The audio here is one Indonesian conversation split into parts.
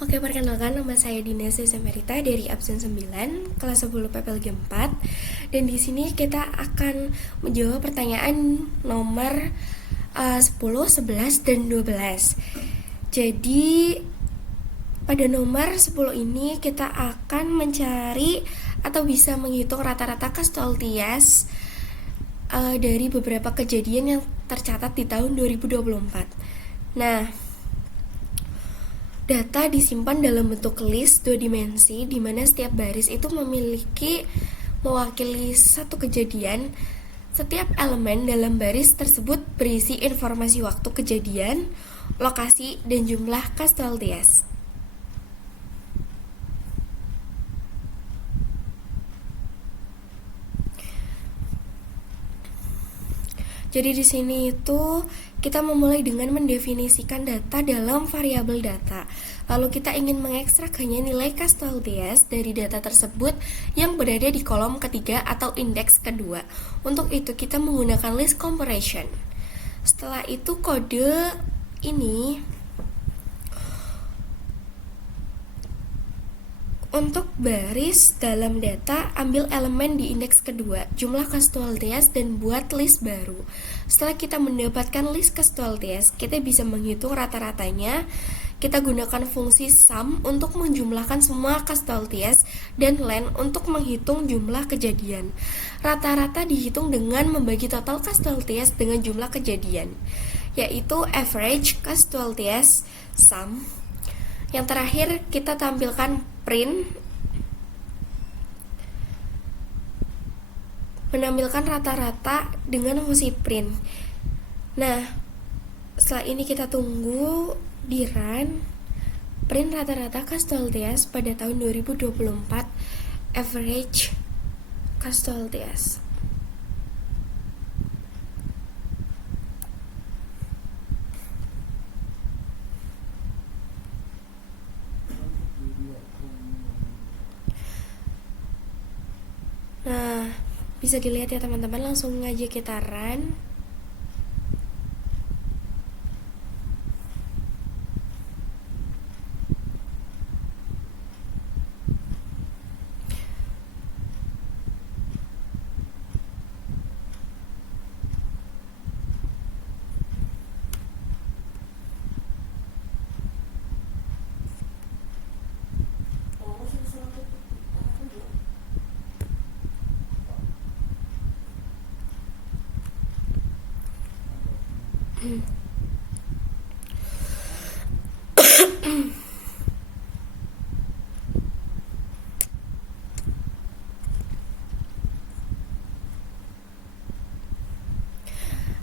Oke, perkenalkan nama saya Dina Semerita dari absen 9, kelas 10 PPLG 4. Dan di sini kita akan menjawab pertanyaan nomor 10, 11, dan 12. Jadi pada nomor 10 ini kita akan mencari atau bisa menghitung rata-rata casualties dari beberapa kejadian yang tercatat di tahun 2024. Nah, data disimpan dalam bentuk list 2 dimensi, di mana setiap baris itu mewakili satu kejadian. Setiap elemen dalam baris tersebut berisi informasi waktu kejadian, lokasi, dan jumlah casualties. Jadi di sini itu kita memulai dengan mendefinisikan data dalam variabel data. Lalu kita ingin mengekstrak hanya nilai casualties dari data tersebut yang berada di kolom ketiga atau indeks kedua. Untuk itu kita menggunakan list comparison. Setelah itu kode ini untuk baris dalam data, ambil elemen di indeks kedua, jumlah casualties, dan buat list baru. Setelah kita mendapatkan list casualties, kita bisa menghitung rata-ratanya. Kita gunakan fungsi sum untuk menjumlahkan semua casualties dan len untuk menghitung jumlah kejadian. Rata-rata dihitung dengan membagi total casualties dengan jumlah kejadian, yaitu average casualties sum. Yang terakhir kita tampilkan print, menampilkan rata-rata dengan fungsi print. Nah, setelah ini kita tunggu di run. Print rata-rata casualties pada tahun 2024, average casualties. Nah, bisa dilihat ya teman-teman, langsung aja kita run.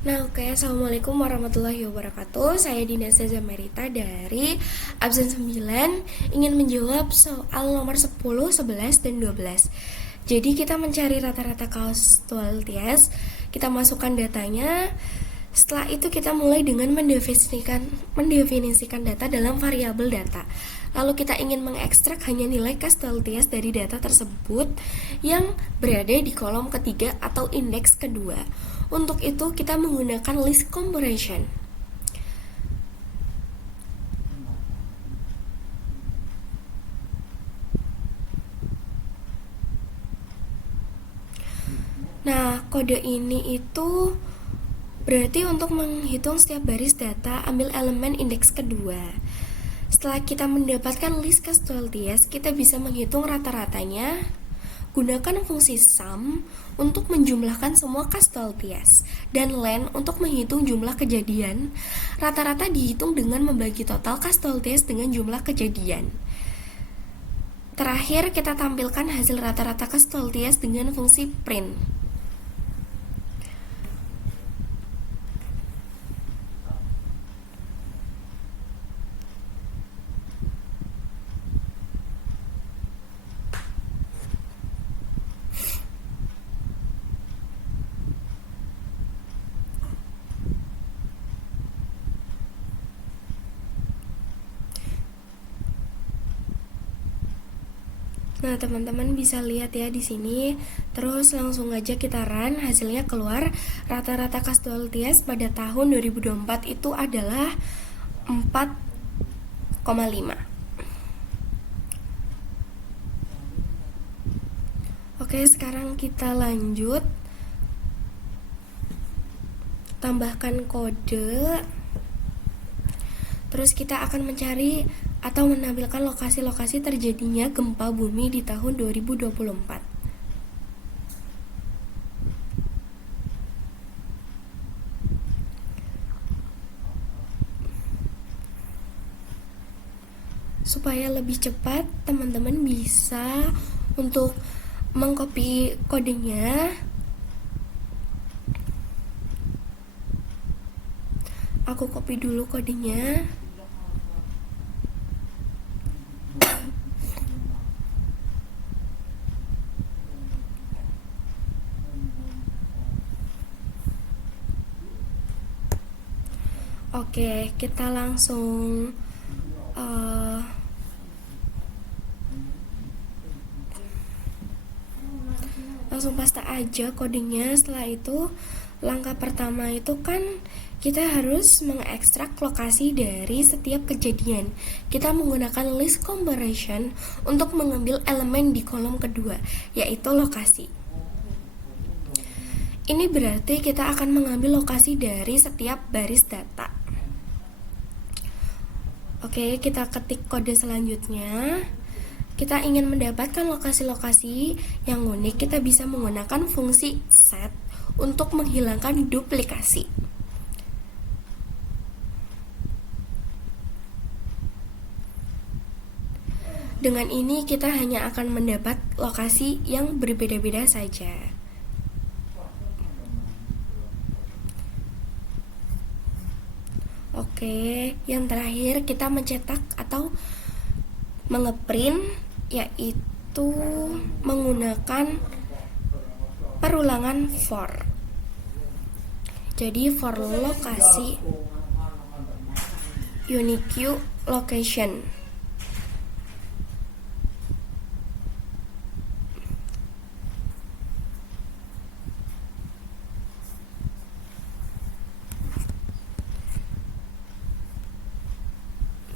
Nah, oke, assalamualaikum warahmatullahi wabarakatuh. Saya Dina Semerita dari absen 9, ingin menjawab soal nomor 10, 11, dan 12. Jadi kita mencari rata-rata casualties, kita masukkan datanya. Setelah itu kita mulai dengan mendefinisikan data dalam variabel data. Lalu kita ingin mengekstrak hanya nilai casualties dari data tersebut yang berada di kolom ketiga atau indeks kedua. Untuk itu kita menggunakan list comparison. Nah, kode ini itu berarti untuk menghitung setiap baris data, ambil elemen indeks kedua. Setelah kita mendapatkan list casualties, kita bisa menghitung rata-ratanya. Gunakan fungsi sum untuk menjumlahkan semua casualties dan len untuk menghitung jumlah kejadian. Rata-rata dihitung dengan membagi total casualties dengan jumlah kejadian. Terakhir kita tampilkan hasil rata-rata casualties dengan fungsi print. Nah, teman-teman bisa lihat ya di sini. Terus langsung aja kita run, hasilnya keluar. Rata-rata casualties pada tahun 2024 itu adalah 4,5. Oke, sekarang kita lanjut. Tambahkan kode. Terus kita akan mencari atau menampilkan lokasi-lokasi terjadinya gempa bumi di tahun 2024. Supaya lebih cepat, teman-teman bisa untuk mengcopy kodenya. Aku copy dulu kodenya. Oke, kita langsung paste aja kodenya. Setelah itu, langkah pertama itu kan kita harus mengekstrak lokasi dari setiap kejadian. Kita menggunakan list comparison untuk mengambil elemen di kolom kedua, yaitu lokasi. Ini berarti kita akan mengambil lokasi dari setiap baris data. Oke, kita ketik kode selanjutnya. Kita ingin mendapatkan lokasi-lokasi yang unik, kita bisa menggunakan fungsi set untuk menghilangkan duplikasi. Dengan ini kita hanya akan mendapat lokasi yang berbeda-beda saja. Oke, yang terakhir kita mencetak atau mengeprint, yaitu menggunakan perulangan for. Jadi for lokasi unique location.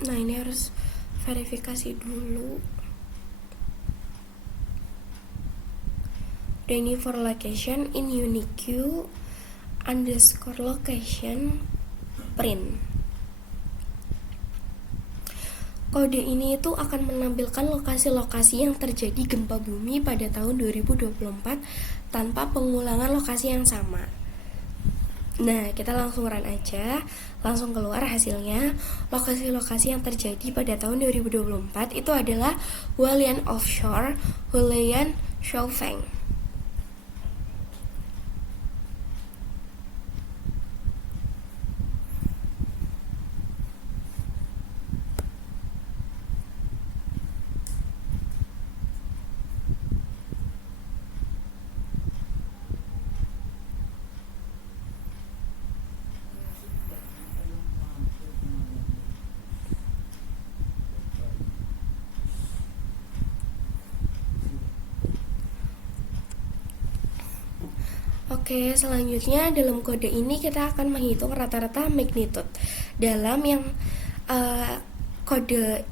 Nah, ini harus verifikasi dulu. Dan ini for location in unique underscore location print. Kode ini itu akan menampilkan lokasi-lokasi yang terjadi gempa bumi pada tahun 2024 tanpa pengulangan lokasi yang sama. Nah, kita langsung run aja, langsung keluar hasilnya. Lokasi-lokasi yang terjadi pada tahun 2024 itu adalah Hualien Offshore, Hualien Shoufeng. Oke, selanjutnya dalam kode ini kita akan menghitung rata-rata magnitude dalam yang kode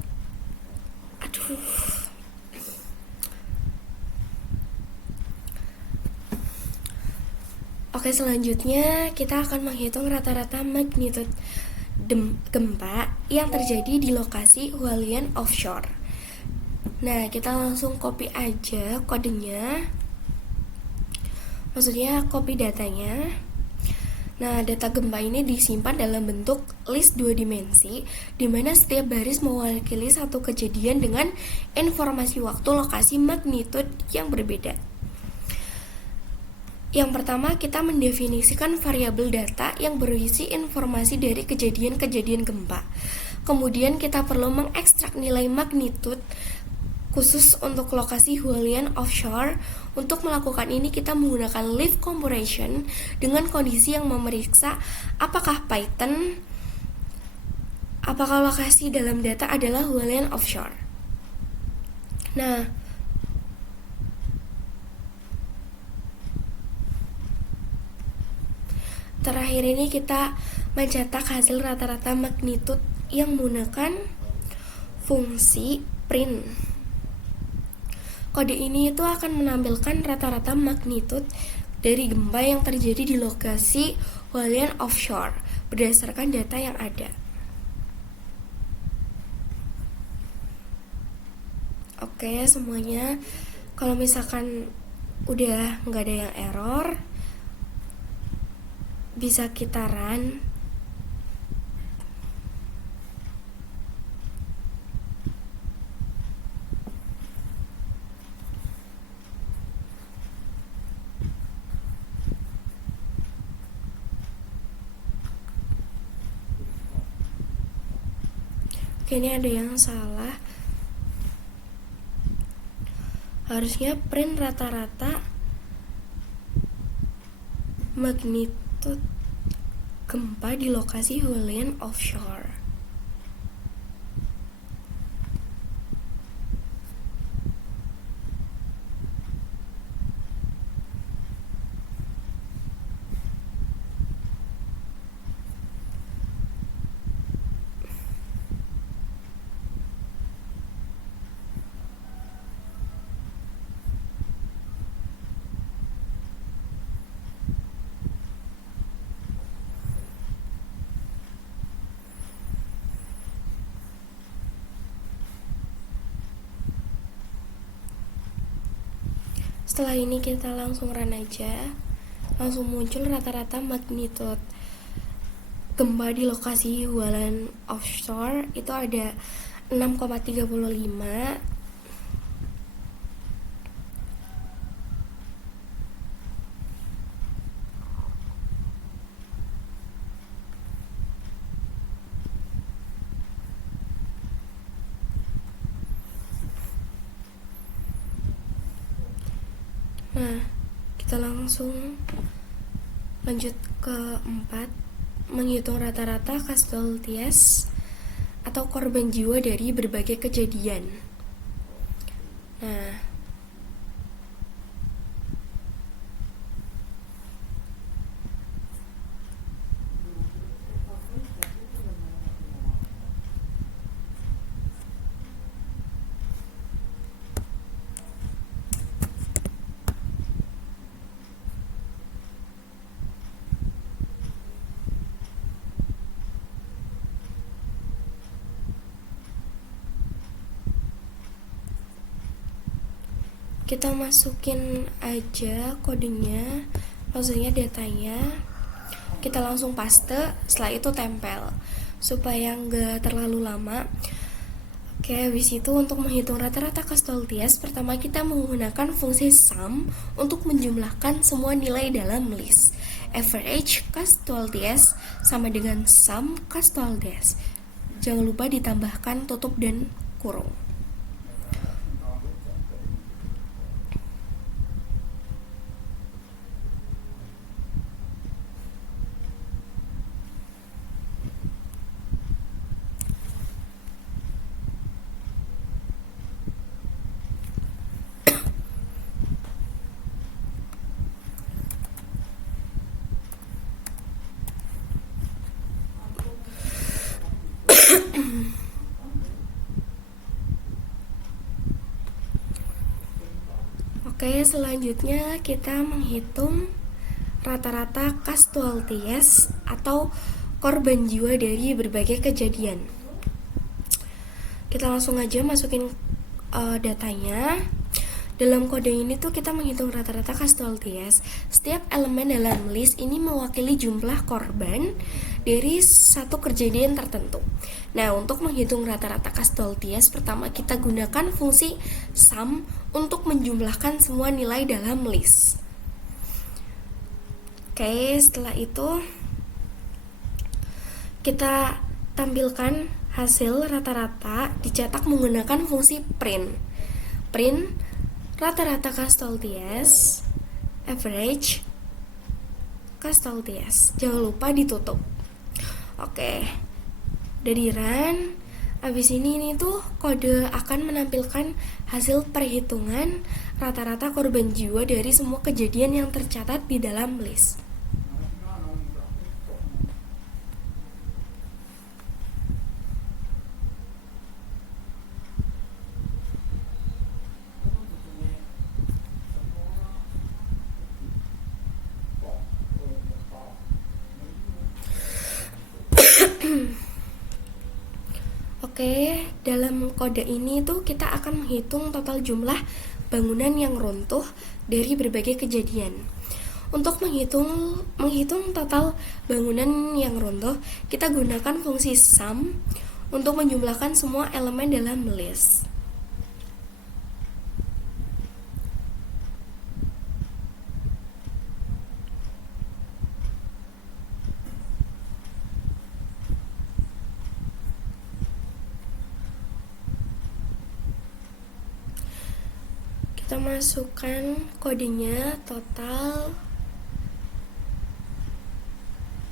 Oke, selanjutnya kita akan menghitung rata-rata magnitude gempa yang terjadi di lokasi Hualien Offshore. Nah, kita langsung copy aja kodenya. Maksudnya copy datanya. Nah, data gempa ini disimpan dalam bentuk list 2 dimensi, di mana setiap baris mewakili satu kejadian dengan informasi waktu, lokasi, magnitude yang berbeda. Yang pertama, kita mendefinisikan variabel data yang berisi informasi dari kejadian-kejadian gempa. Kemudian kita perlu mengekstrak nilai magnitude khusus untuk lokasi Hualien Offshore. Untuk melakukan ini kita menggunakan list comparison dengan kondisi yang memeriksa apakah lokasi dalam data adalah Hualien Offshore. Nah, terakhir ini kita mencetak hasil rata-rata magnitude yang menggunakan fungsi print. Kode ini itu akan menampilkan rata-rata magnitude dari gempa yang terjadi di lokasi Hualien offshore berdasarkan data yang ada. Oke, semuanya. Kalau misalkan udah nggak ada yang error, bisa kita run. Oke, ini ada yang salah. Harusnya print rata-rata magnitude gempa di lokasi Hualien offshore. Setelah ini kita langsung run aja, langsung muncul rata-rata magnitude gempa di lokasi Hualien offshore itu ada 6,35. Nah, kita langsung lanjut ke 4, menghitung rata-rata casualties atau korban jiwa dari berbagai kejadian. Nah, kita masukin aja kodenya, maksudnya datanya. Kita langsung paste, setelah itu tempel supaya nggak terlalu lama. Oke, habis itu untuk menghitung rata-rata casualties, pertama kita menggunakan fungsi sum untuk menjumlahkan semua nilai dalam list. Average casualties sama dengan sum casualties. Jangan lupa ditambahkan tutup dan kurung. Oke, selanjutnya kita menghitung rata-rata casualties atau korban jiwa dari berbagai kejadian. Kita langsung aja masukin datanya. Dalam kode ini tuh kita menghitung rata-rata casualties. Setiap elemen dalam list ini mewakili jumlah korban dari satu kejadian tertentu. Nah, untuk menghitung rata-rata casualties, pertama kita gunakan fungsi sum untuk menjumlahkan semua nilai dalam list. Oke, setelah itu kita tampilkan hasil rata-rata dicetak menggunakan fungsi print. Print rata-rata casualties, average casualties. Jangan lupa ditutup. Oke, dari run. Abis ini tuh kode akan menampilkan hasil perhitungan rata-rata korban jiwa dari semua kejadian yang tercatat di dalam list. Oke, dalam kode ini tuh kita akan menghitung total jumlah bangunan yang runtuh dari berbagai kejadian. Untuk menghitung total bangunan yang runtuh, kita gunakan fungsi sum untuk menjumlahkan semua elemen dalam list. Kita masukkan kodenya total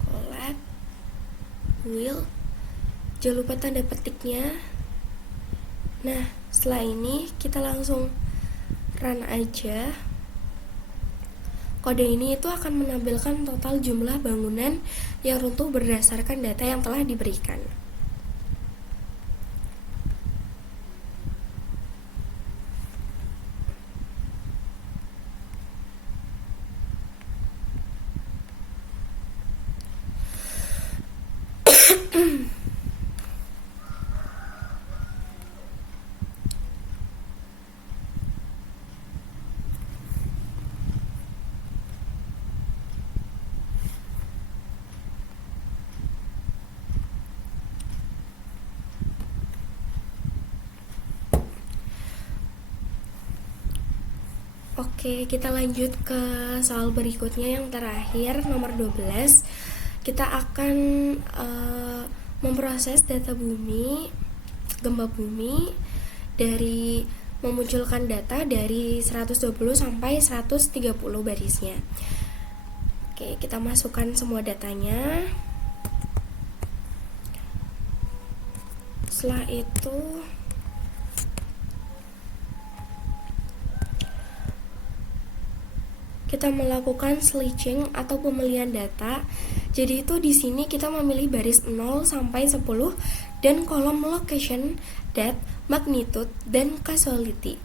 collect will, jangan lupa tanda petiknya. Nah, setelah ini kita langsung run aja. Kode ini itu akan menampilkan total jumlah bangunan yang runtuh berdasarkan data yang telah diberikan. Oke, kita lanjut ke soal berikutnya yang terakhir, nomor 12. Kita akan memproses data bumi, gempa bumi dari memunculkan data dari 120 sampai 130 barisnya. Oke, kita masukkan semua datanya. Setelah itu kita melakukan switching atau pemilihan data. Jadi itu di sini kita memilih baris 0 sampai 10 dan kolom location, date, magnitude, dan causality.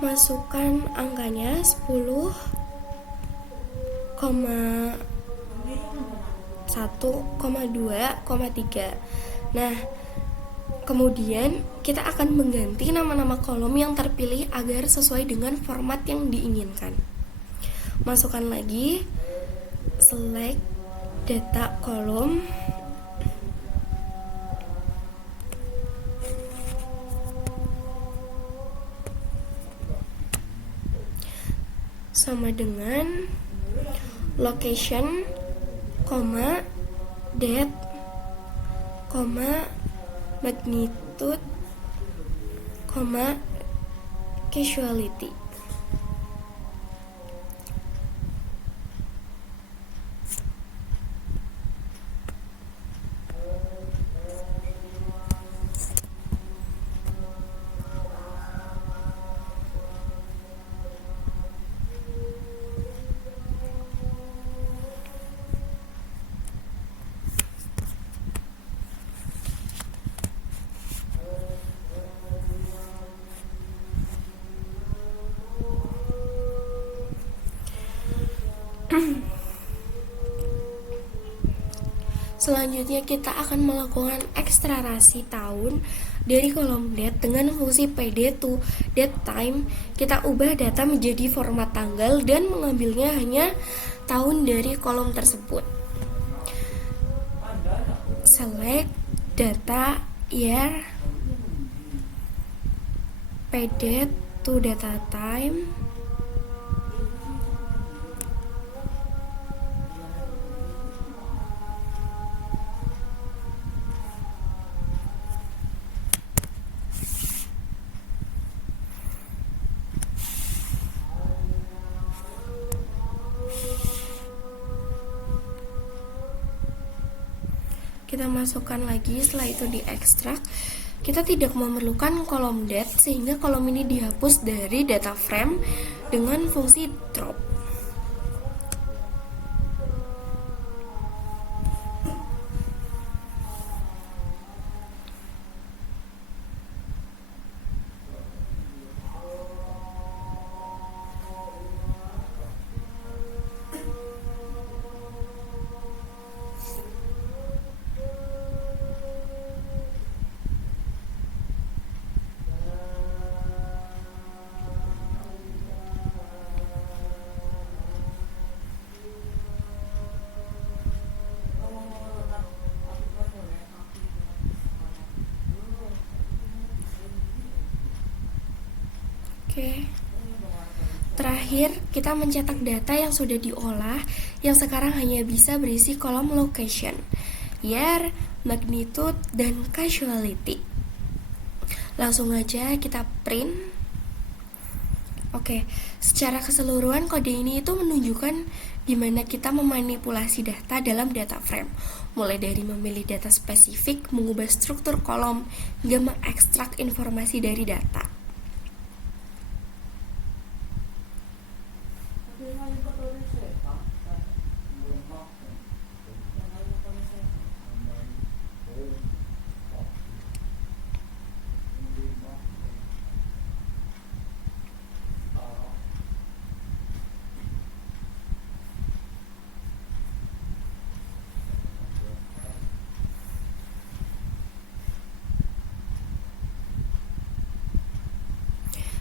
Masukkan angkanya 10,1,2,3. Nah, kemudian kita akan mengganti nama-nama kolom yang terpilih agar sesuai dengan format yang diinginkan. Masukkan lagi select data kolom, sama dengan location, date, magnitude, causality. Selanjutnya kita akan melakukan ekstraksi tahun dari kolom date dengan fungsi pd to date time. Kita ubah data menjadi format tanggal dan mengambilnya hanya tahun dari kolom tersebut. Select data year, pd to data time, kita masukkan lagi. Setelah itu diekstrak. Kita tidak memerlukan kolom date sehingga kolom ini dihapus dari data frame dengan fungsi drop. Oke. Terakhir, kita mencetak data yang sudah diolah, yang sekarang hanya bisa berisi kolom location, year, magnitude, dan causality. Langsung aja kita print. Oke, secara keseluruhan kode ini itu menunjukkan di mana kita memanipulasi data dalam data frame, mulai dari memilih data spesifik, mengubah struktur kolom, hingga mengekstrak informasi dari data.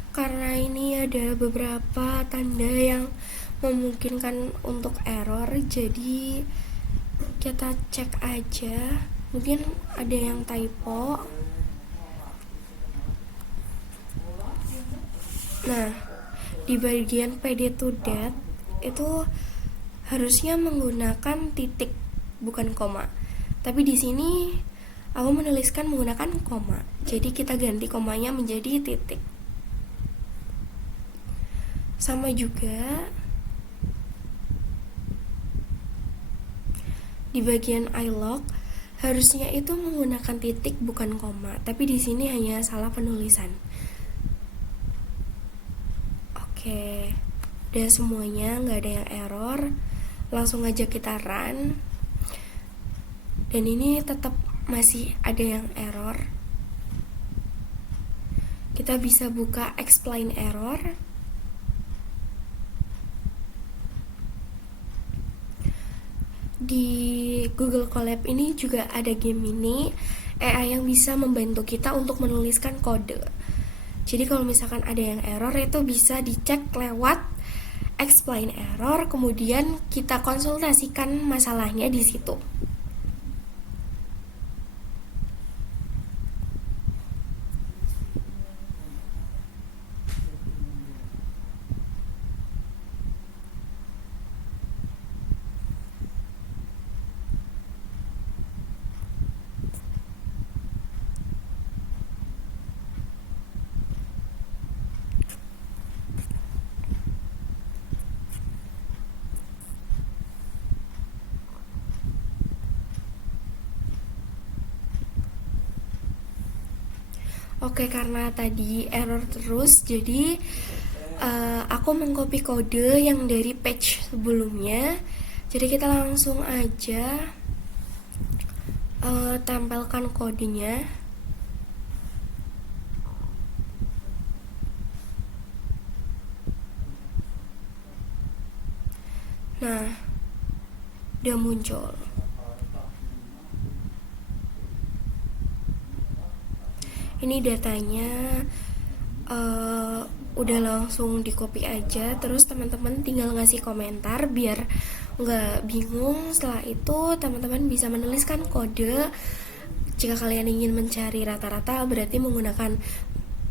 Karena ini ada beberapa tanda yang memungkinkan untuk error, jadi kita cek aja. Mungkin ada yang typo. Nah, di bagian PD to date itu harusnya menggunakan titik bukan koma. Tapi di sini aku menuliskan menggunakan koma. Jadi kita ganti komanya menjadi titik. Sama juga di bagian ilog harusnya itu menggunakan titik bukan koma, tapi di sini hanya salah penulisan. Oke, udah semuanya, nggak ada yang error. Langsung aja kita run. Dan ini tetap masih ada yang error. Kita bisa buka explain error. Di Google Colab ini juga ada Gemini, AI yang bisa membantu kita untuk menuliskan kode. Jadi kalau misalkan ada yang error itu bisa dicek lewat explain error, kemudian kita konsultasikan masalahnya di situ. Oke, karena tadi error terus, jadi aku mengcopy kode yang dari page sebelumnya. Jadi kita langsung aja tempelkan kodenya. Nah, udah muncul. Ini datanya udah langsung di copy aja, terus teman-teman tinggal ngasih komentar biar nggak bingung. Setelah itu teman-teman bisa menuliskan kode. Jika kalian ingin mencari rata-rata berarti menggunakan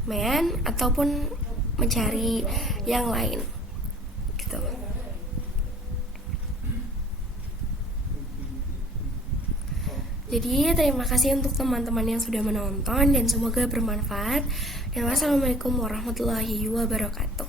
man ataupun mencari yang lain gitu. Jadi terima kasih untuk teman-teman yang sudah menonton dan semoga bermanfaat. Dan wassalamualaikum warahmatullahi wabarakatuh.